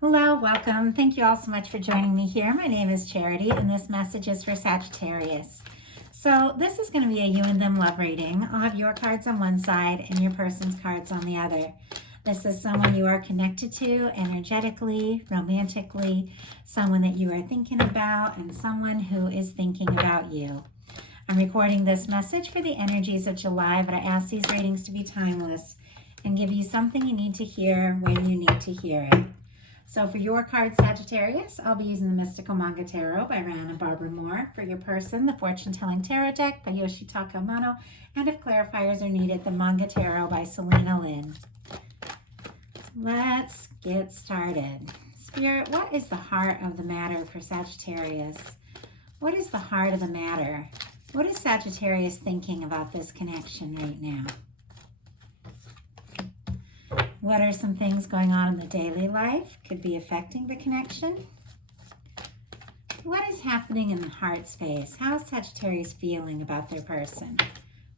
Hello, welcome. Thank you all so much for joining me here. My name is Charity, and this message is for Sagittarius. So this is going to be a you and them love reading. I'll have your cards on one side and your person's cards on the other. This is someone you are connected to energetically, romantically, someone that you are thinking about, and someone who is thinking about you. I'm recording this message for the energies of July, but I ask these readings to be timeless and give you something you need to hear when you need to hear it. So for your card, Sagittarius, I'll be using the Mystical Manga Tarot by Ryan and Barbara Moore. For your person, the Fortune Telling Tarot Deck by Yoshitaka Amano. And if clarifiers are needed, the Manga Tarot by Selena Lynn. Let's get started. Spirit, what is the heart of the matter for Sagittarius? What is the heart of the matter? What is Sagittarius thinking about this connection right now? What are some things going on in the daily life? Could be affecting the connection. What is happening in the heart space? How is Sagittarius feeling about their person?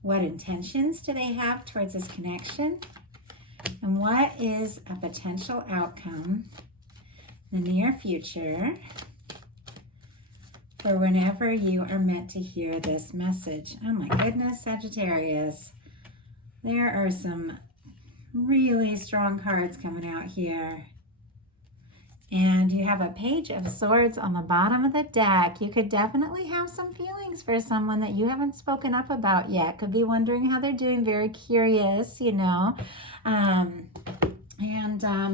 What intentions do they have towards this connection? And what is a potential outcome in the near future for whenever you are meant to hear this message? Oh my goodness, Sagittarius. There are some really strong cards coming out here. And you have a Page of Swords on the bottom of the deck. You could definitely have some feelings for someone that you haven't spoken up about yet. Could be wondering how they're doing, very curious, you know.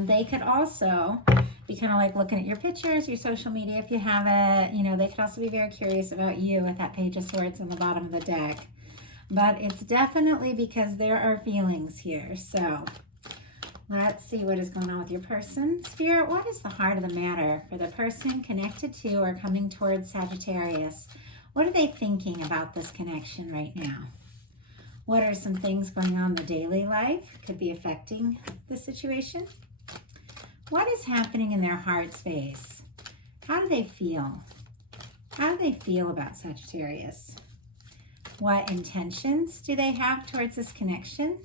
They could also be kind of like looking at your pictures, your social media if you have it. You know, they could also be very curious about you with that Page of Swords on the bottom of the deck. But it's definitely because there are feelings here. So let's see what is going on with your person. Spirit, what is the heart of the matter for the person connected to or coming towards Sagittarius? What are they thinking about this connection right now? What are some things going on in the daily life? Could be affecting the situation. What is happening in their heart space? How do they feel? How do they feel about Sagittarius? What intentions do they have towards this connection?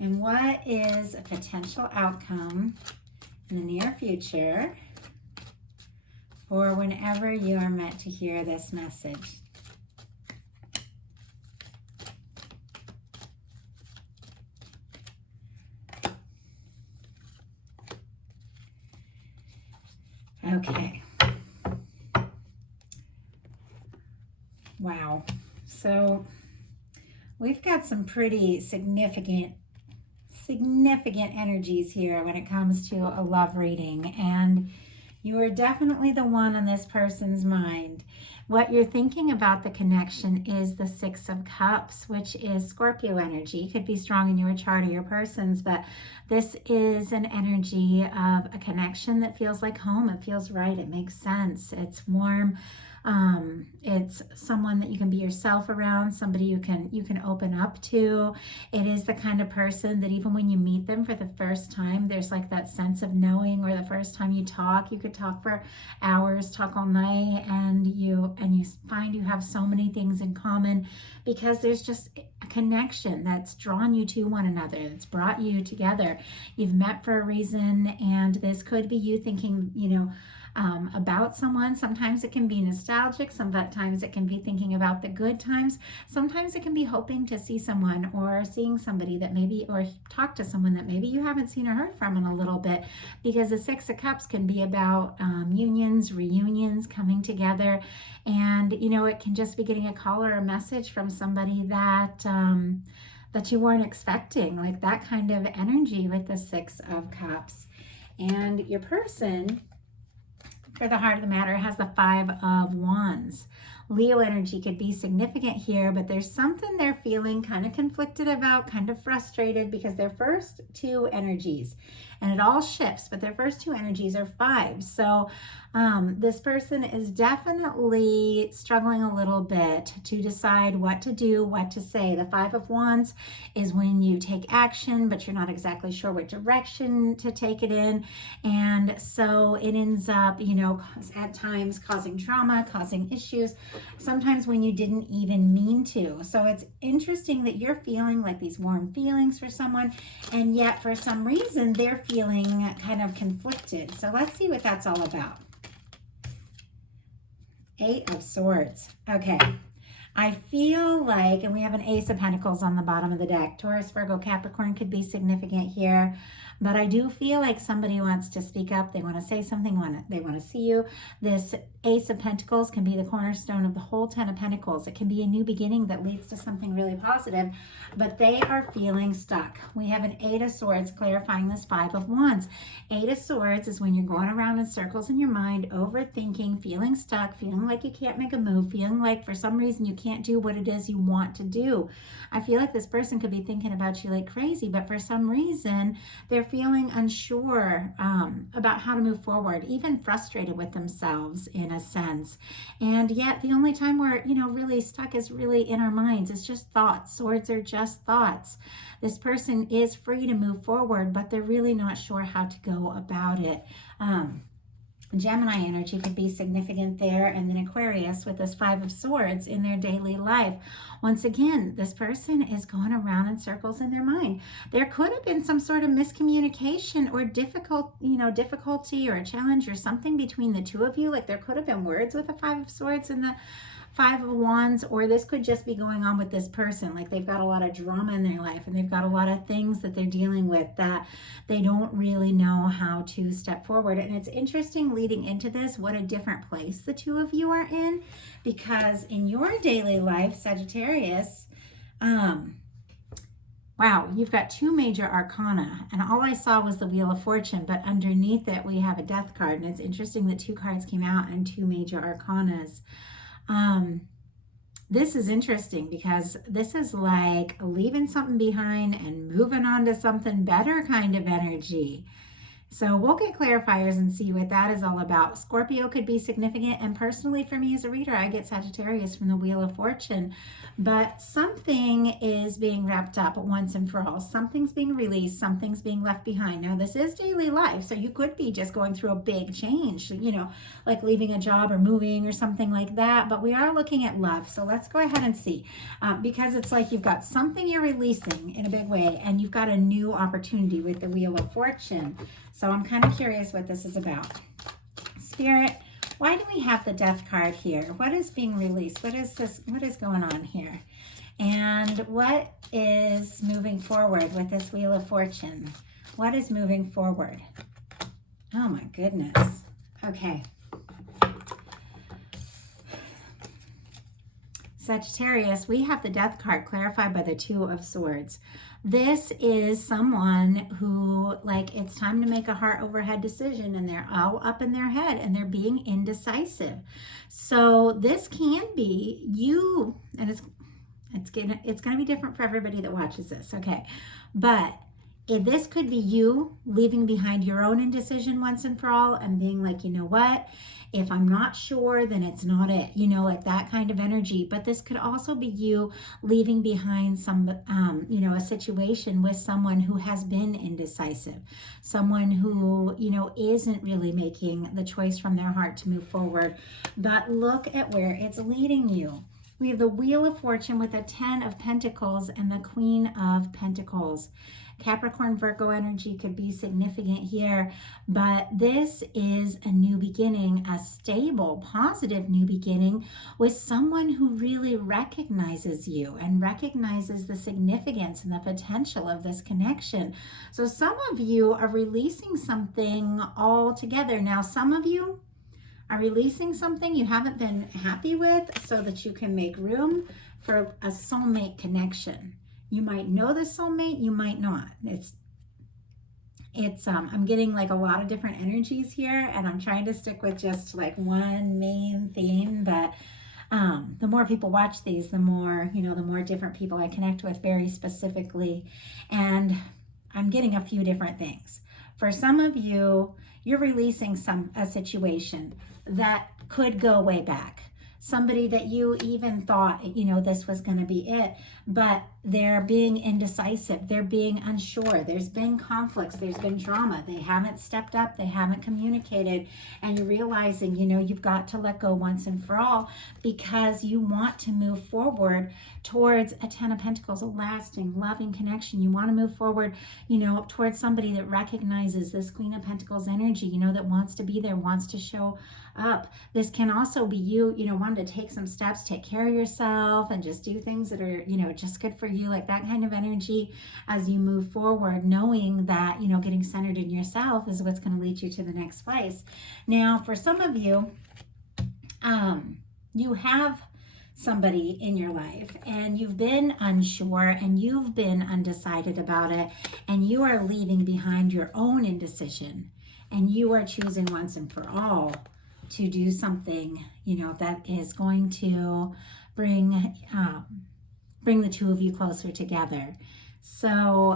And what is a potential outcome in the near future for whenever you are meant to hear this message? Okay. Wow. So we've got some pretty significant energies here when it comes to a love reading, and you are definitely the one on this person's mind. What you're thinking about the connection is the Six of Cups, which is Scorpio energy. Could be strong in your chart or your person's, but this is an energy of a connection that feels like home. It feels right. It makes sense. It's warm. It's someone that you can be yourself around, somebody you can open up to. It is the kind of person that even when you meet them for the first time, there's like that sense of knowing, or the first time you talk, you could talk for hours, talk all night, and you find you have so many things in common because there's just a connection that's drawn you to one another, that's brought you together. You've met for a reason, and this could be you thinking, about someone. Sometimes it can be nostalgic, sometimes it can be thinking about the good times, sometimes it can be hoping to see someone or seeing somebody that maybe, or talk to someone that maybe you haven't seen or heard from in a little bit, because the Six of Cups can be about unions, reunions, coming together, and it can just be getting a call or a message from somebody that you weren't expecting, like that kind of energy with the Six of Cups. And your person, for the heart of the matter, has the Five of Wands. Leo energy could be significant here, but there's something they're feeling kind of conflicted about, kind of frustrated, because their first two energies, and it all shifts, but their first two energies are fives. So this person is definitely struggling a little bit to decide what to do, what to say. The Five of Wands is when you take action, but you're not exactly sure what direction to take it in. And so it ends up, at times causing trauma, causing issues, sometimes when you didn't even mean to. So it's interesting that you're feeling like these warm feelings for someone, and yet for some reason they're feeling kind of conflicted. So let's see what that's all about. 8 of Swords. Okay. I feel like, and we have an Ace of Pentacles on the bottom of the deck. Taurus, Virgo, Capricorn could be significant here. But I do feel like somebody wants to speak up. They want to say something. They want to see you. This Ace of Pentacles can be the cornerstone of the whole 10 of Pentacles. It can be a new beginning that leads to something really positive. But they are feeling stuck. We have an 8 of Swords clarifying this 5 of Wands. 8 of Swords is when you're going around in circles in your mind, overthinking, feeling stuck, feeling like you can't make a move, feeling like for some reason you can't do what it is you want to do. I feel like this person could be thinking about you like crazy, but for some reason they're feeling unsure about how to move forward, even frustrated with themselves in a sense. And yet the only time we're, really stuck is really in our minds. It's just thoughts. Swords are just thoughts. This person is free to move forward, but they're really not sure how to go about it. Gemini energy could be significant there, and then Aquarius with this 5 of Swords in their daily life. Once again, this person is going around in circles in their mind. There could have been some sort of miscommunication or difficulty or a challenge or something between the two of you. Like there could have been words with the 5 of Swords and the 5 of Wands, or this could just be going on with this person. Like they've got a lot of drama in their life and they've got a lot of things that they're dealing with that they don't really know how to step forward. And it's interesting leading into this, what a different place the two of you are in, because in your daily life, Sagittarius, wow, you've got 2 major arcana, and all I saw was the Wheel of Fortune, but underneath it we have a Death card, and it's interesting that 2 cards came out and 2 major arcanas. This is interesting because this is like leaving something behind and moving on to something better kind of energy. So we'll get clarifiers and see what that is all about. Scorpio could be significant, and personally for me as a reader, I get Sagittarius from the Wheel of Fortune. But something is being wrapped up once and for all. Something's being released, something's being left behind. Now this is daily life, so you could be just going through a big change, like leaving a job or moving or something like that. But we are looking at love, so let's go ahead and see. Because it's like you've got something you're releasing in a big way, and you've got a new opportunity with the Wheel of Fortune. So I'm kind of curious what this is about. Spirit, why do we have the Death card here? What is being released? What is this? What is going on here? And what is moving forward with this Wheel of Fortune? What is moving forward? Oh my goodness. Okay. Sagittarius, we have the Death card clarified by the 2 of Swords. This is someone who, like, it's time to make a heart over head decision, and they're all up in their head and they're being indecisive. So this can be you, and it's gonna be different for everybody that watches this, okay? But if this could be you leaving behind your own indecision once and for all and being like, you know what? If I'm not sure, then it's not it, like that kind of energy. But this could also be you leaving behind some, a situation with someone who has been indecisive, someone who, isn't really making the choice from their heart to move forward. But look at where it's leading you. We have the Wheel of Fortune with a 10 of Pentacles and the Queen of Pentacles. Capricorn, Virgo energy could be significant here, but this is a new beginning, a stable, positive new beginning with someone who really recognizes you and recognizes the significance and the potential of this connection. So some of you are releasing something all together. Now, some of you are releasing something you haven't been happy with so that you can make room for a soulmate connection. You might know the soulmate, you might not. I'm getting like a lot of different energies here, and I'm trying to stick with just like one main theme, but the more people watch these, the more different people I connect with very specifically, and I'm getting a few different things. For some of you, you're releasing a situation that could go way back. Somebody that you even thought, this was going to be it, but they're being indecisive, they're being unsure, there's been conflicts, there's been drama, they haven't stepped up, they haven't communicated, and you're realizing, you know, you've got to let go once and for all because you want to move forward towards a 10 of Pentacles, a lasting, loving connection. You want to move forward, you know, towards somebody that recognizes this Queen of Pentacles energy, you know, that wants to be there, wants to show up. This can also be you, you know, wanting to take some steps, take care of yourself and just do things that are, you know, just good for you, like that kind of energy as you move forward, knowing that, you know, getting centered in yourself is what's going to lead you to the next place. Now, for some of you, you have somebody in your life and you've been unsure and you've been undecided about it, and you are leaving behind your own indecision, and you are choosing once and for all to do something, you know, that is going to bring the two of you closer together. So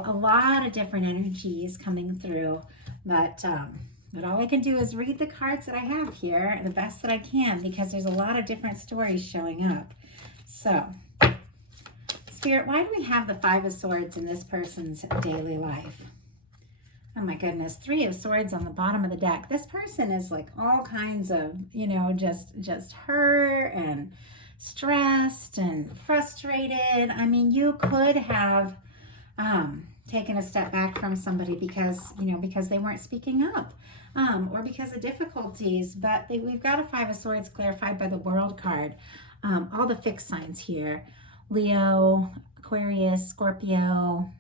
a lot of different energies coming through, but all I can do is read the cards that I have here the best that I can, because there's a lot of different stories showing up. So, Spirit, why do we have the Five of Swords in this person's daily life? Oh my goodness, Three of Swords on the bottom of the deck. This person is like all kinds of, you know, just hurt and stressed and frustrated. I mean, you could have taken a step back from somebody because, you know, because they weren't speaking up, or because of difficulties. But we've got a Five of Swords clarified by the World card. All the fixed signs here, Leo, Aquarius, Scorpio,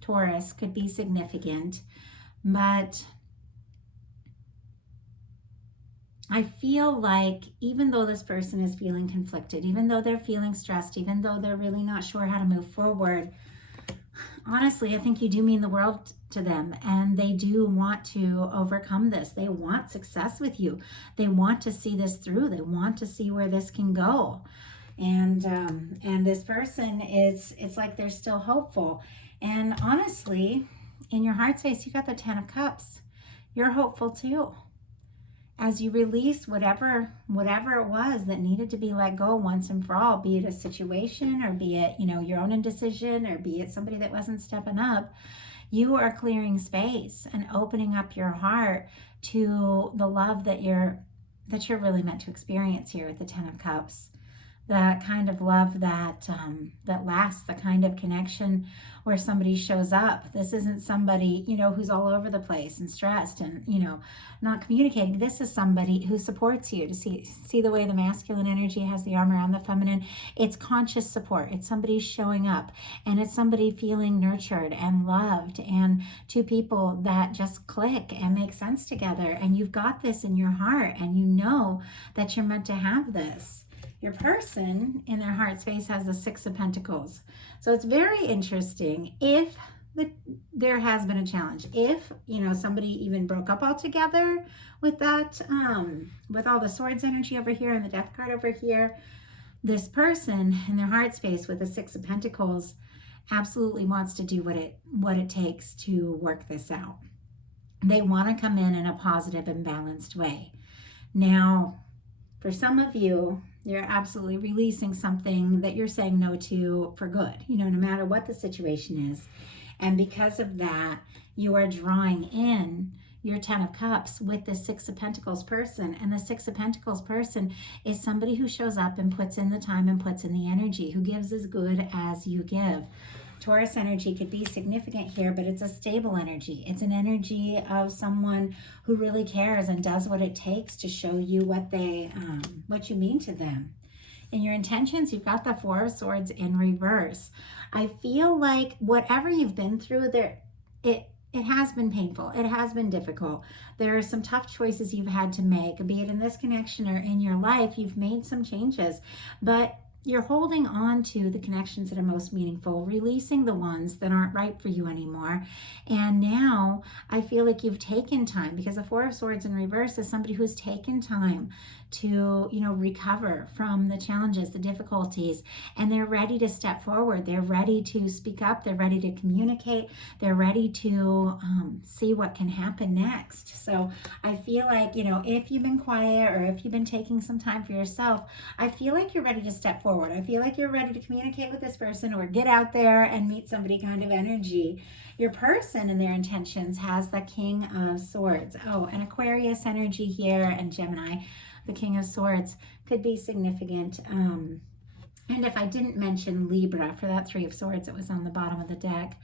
Taurus could be significant. But I feel like even though this person is feeling conflicted, even though they're feeling stressed, even though they're really not sure how to move forward, honestly, I think you do mean the world to them, and they do want to overcome this. They want success with you. They want to see this through. They want to see where this can go. And this person it's like they're still hopeful. And honestly, in your heart space, you got the Ten of Cups. You're hopeful too. As you release whatever it was that needed to be let go once and for all, be it a situation or be it, you know, your own indecision or be it somebody that wasn't stepping up, you are clearing space and opening up your heart to the love that you're really meant to experience here with the Ten of Cups. The kind of love that lasts, the kind of connection where somebody shows up. This isn't somebody, you know, who's all over the place and stressed and, you know, not communicating. This is somebody who supports you. To see the way the masculine energy has the arm around the feminine. It's conscious support. It's somebody showing up, and it's somebody feeling nurtured and loved, and two people that just click and make sense together. And you've got this in your heart, and you know that you're meant to have this. Your person in their heart space has the Six of Pentacles. So it's very interesting if there has been a challenge. If, you know, somebody even broke up altogether with that, with all the Swords energy over here and the Death card over here, this person in their heart space with the Six of Pentacles absolutely wants to do what it takes to work this out. They want to come in a positive and balanced way. Now, for some of you, you're absolutely releasing something that you're saying no to for good, you know, no matter what the situation is. And because of that, you are drawing in your Ten of Cups with the Six of Pentacles person. And the Six of Pentacles person is somebody who shows up and puts in the time and puts in the energy, who gives as good as you give. Taurus energy could be significant here, but it's a stable energy. It's an energy of someone who really cares and does what it takes to show you what you mean to them. In your intentions, you've got the Four of Swords in reverse. I feel like whatever you've been through, it has been painful. It has been difficult. There are some tough choices you've had to make, be it in this connection or in your life. You've made some changes, but you're holding on to the connections that are most meaningful, releasing the ones that aren't right for you anymore. And now I feel like you've taken time, because the Four of Swords in reverse is somebody who's taken time to, you know, recover from the challenges, the difficulties, and they're ready to step forward. They're ready to speak up. They're ready to communicate. They're ready to see what can happen next. So I feel like, you know, if you've been quiet or if you've been taking some time for yourself, I feel like you're ready to step forward. forward. I feel like you're ready to communicate with this person or get out there and meet somebody kind of energy. Your person and their intentions has the King of Swords. Oh, and Aquarius energy here and Gemini. The King of Swords could be significant. And if I didn't mention Libra for that Three of Swords, it was on the bottom of the deck.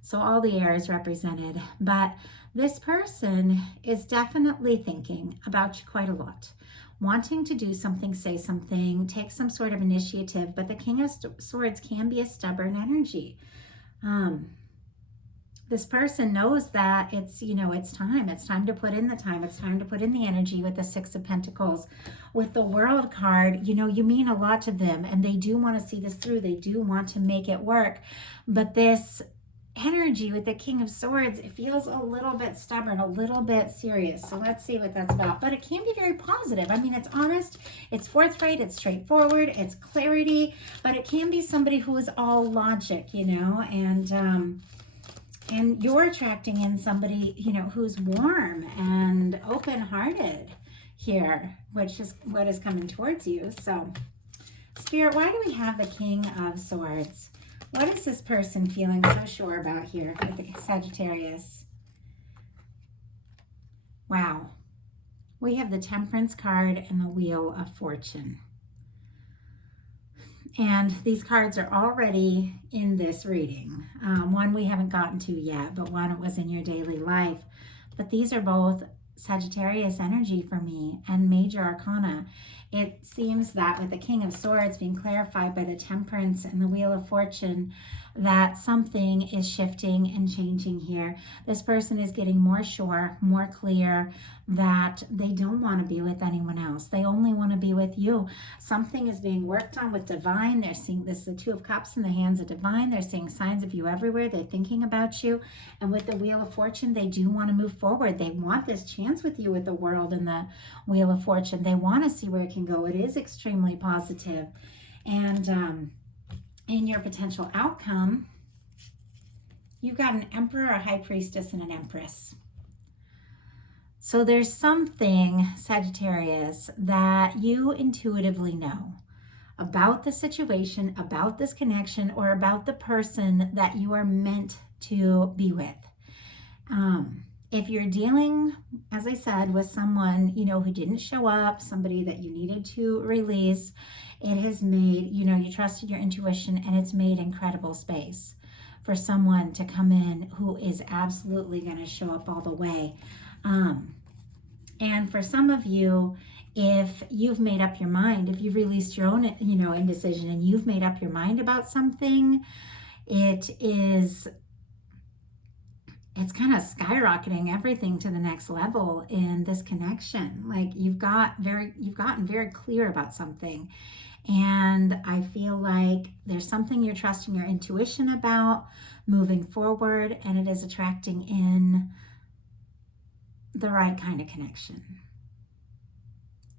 So all the air is represented. But this person is definitely thinking about you quite a lot, wanting to do something, say something, take some sort of initiative. But the King of Swords can be a stubborn energy. This person knows that it's, it's time. It's time to put in the time. It's time to put in the energy with the Six of Pentacles. With the World card, you mean a lot to them and they do want to see this through. They do want to make it work. But this energy with the King of Swords, it feels a little bit stubborn, a little bit serious. So let's see what that's about. But it can be very positive. I mean, it's honest, it's forthright, it's straightforward, it's clarity, but it can be somebody who is all logic, and you're attracting in somebody, who's warm and open-hearted here, which is what is coming towards you. So, Spirit, why do we have the King of Swords? What is this person feeling so sure about here with the Sagittarius? Wow. We have the Temperance card and the Wheel of Fortune. And these cards are already in this reading. One we haven't gotten to yet, but one it was in your daily life. But these are both Sagittarius energy for me and major arcana. It seems that with the King of Swords being clarified by the Temperance and the Wheel of Fortune, that something is shifting and changing here. This person is getting more sure, more clear that they don't want to be with anyone else. They only want to be with you. Something is being worked on with divine. They're seeing this, the Two of Cups in the hands of divine. They're seeing signs of you everywhere. They're thinking about you. And with the Wheel of Fortune, they do want to move forward. They want this chance with you with the World and the Wheel of Fortune. They want to see where it can go. It is extremely positive. And in your potential outcome, you've got an Emperor, a High Priestess, and an Empress. So there's something, Sagittarius, that you intuitively know about the situation, about this connection, or about the person that you are meant to be with. If you're dealing, as I said, with someone, who didn't show up, somebody that you needed to release, it has made, you trusted your intuition, and it's made incredible space for someone to come in who is absolutely going to show up all the way. And for some of you, if you've made up your mind, if you've released your own, indecision, and you've made up your mind about something, it's kind of skyrocketing everything to the next level in this connection. Like you've gotten very clear about something. And I feel like there's something you're trusting your intuition about moving forward, and it is attracting in the right kind of connection.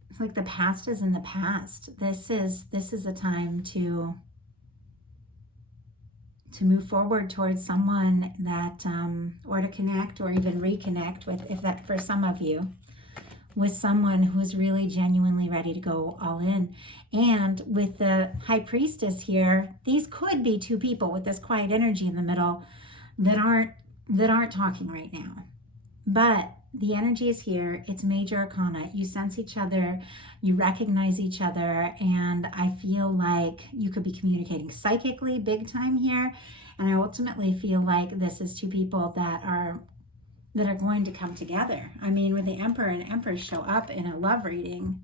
It's like the past is in the past. This is a time to move forward towards someone that, or to connect or even reconnect with, if that for some of you, with someone who's really genuinely ready to go all in. And with the High Priestess here, these could be two people with this quiet energy in the middle that aren't talking right now. But the energy is here. It's major arcana. You sense each other, you recognize each other, and I feel like you could be communicating psychically big time here. And I ultimately feel like this is two people that are going to come together. I mean, when the Emperor and Empress show up in a love reading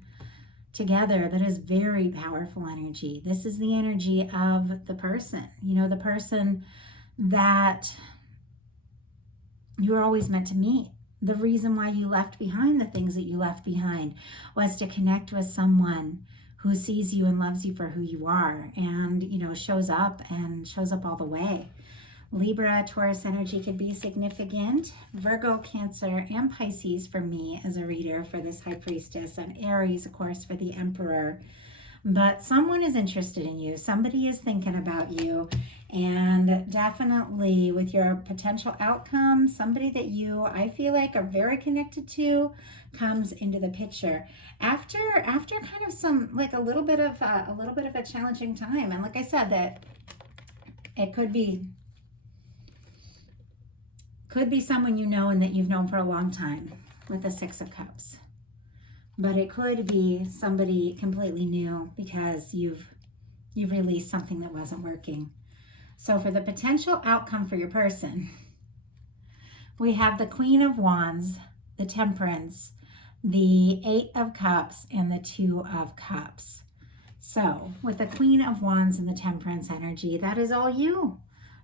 together, that is very powerful energy. This is the energy of the person, the person that you're always meant to meet. The reason why you left behind the things that you left behind was to connect with someone who sees you and loves you for who you are, and shows up all the way. Libra, Taurus energy could be significant. Virgo, Cancer, and Pisces for me as a reader for this High Priestess, and Aries, of course, for the Emperor. but someone is interested in you. Somebody is thinking about you. And definitely with your potential outcome, somebody that you, I feel like, are very connected to comes into the picture after kind of some, like a little bit of a challenging time. And like I said, that it could be someone you know and that you've known for a long time with the Six of Cups. But it could be somebody completely new because you've released something that wasn't working. So for the potential outcome for your person, we have the Queen of Wands, the Temperance, the Eight of Cups, and the Two of Cups. So with the Queen of Wands and the Temperance energy, that is all you.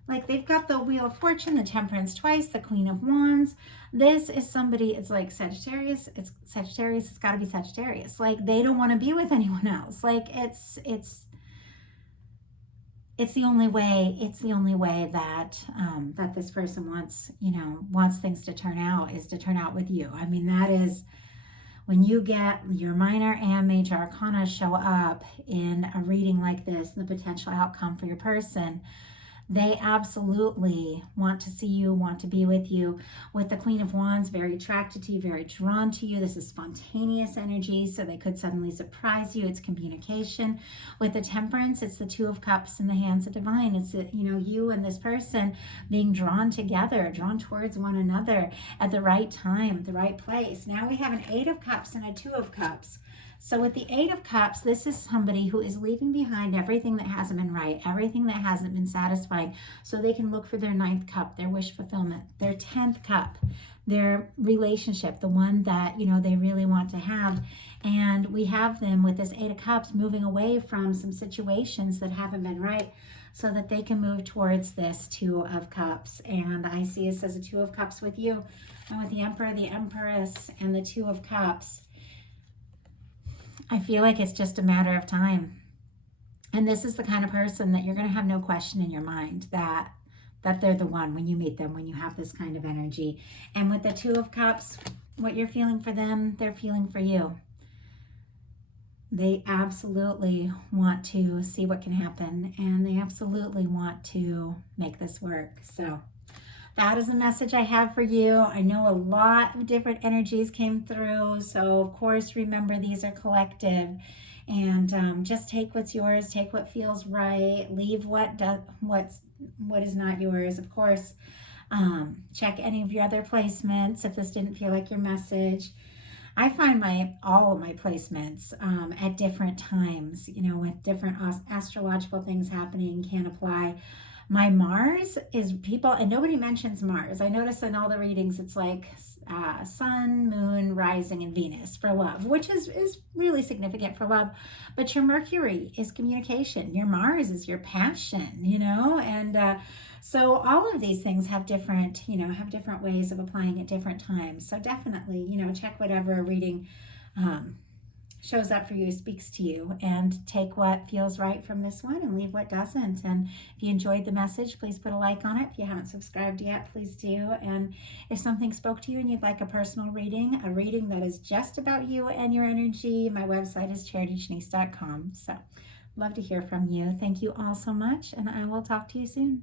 Like, they've got the Wheel of Fortune, the Temperance twice, the Queen of Wands. This is somebody, it's like Sagittarius. It's got to be Sagittarius. Like, they don't want to be with anyone else. Like, it's the only way. It's the only way that that this person wants things to turn out, is to turn out with you. I mean, that is when you get your minor and major arcana show up in a reading like this, the potential outcome for your person. They absolutely want to see you, want to be with you. With the Queen of Wands, very attracted to you, very drawn to you. This is spontaneous energy, so they could suddenly surprise you. It's communication. With the Temperance, it's the Two of Cups in the hands of divine. It's you and this person being drawn together, drawn towards one another at the right time, the right place. Now we have an Eight of Cups and a Two of Cups. So with the Eight of Cups, this is somebody who is leaving behind everything that hasn't been right, everything that hasn't been satisfying, so they can look for their ninth cup, their wish fulfillment, their 10th cup, their relationship, the one that, they really want to have. And we have them with this Eight of Cups moving away from some situations that haven't been right so that they can move towards this Two of Cups. And I see it says a Two of Cups with you. And with the Emperor, the Empress, and the Two of Cups, I feel like it's just a matter of time. And this is the kind of person that you're going to have no question in your mind that they're the one when you meet them, when you have this kind of energy. And with the Two of Cups, what you're feeling for them, they're feeling for you. They absolutely want to see what can happen, and they absolutely want to make this work. So that is the message I have for you. I know a lot of different energies came through, so of course, remember these are collective. And just take what's yours, take what feels right, leave what is not yours. Of course, check any of your other placements if this didn't feel like your message. I find all of my placements at different times, with different astrological things happening, can apply. My Mars is people, and nobody mentions Mars. I notice in all the readings, it's like Sun, Moon, Rising, and Venus for love, which is really significant for love. But your Mercury is communication. Your Mars is your passion, and so all of these things have different ways of applying at different times. So definitely, check whatever reading shows up for you, speaks to you, and take what feels right from this one and leave what doesn't. And if you enjoyed the message, please put a like on it. If you haven't subscribed yet, please do. And if something spoke to you and you'd like a personal reading, a reading that is just about you and your energy, my website is charityshanice.com. So love to hear from you. Thank you all so much, and I will talk to you soon.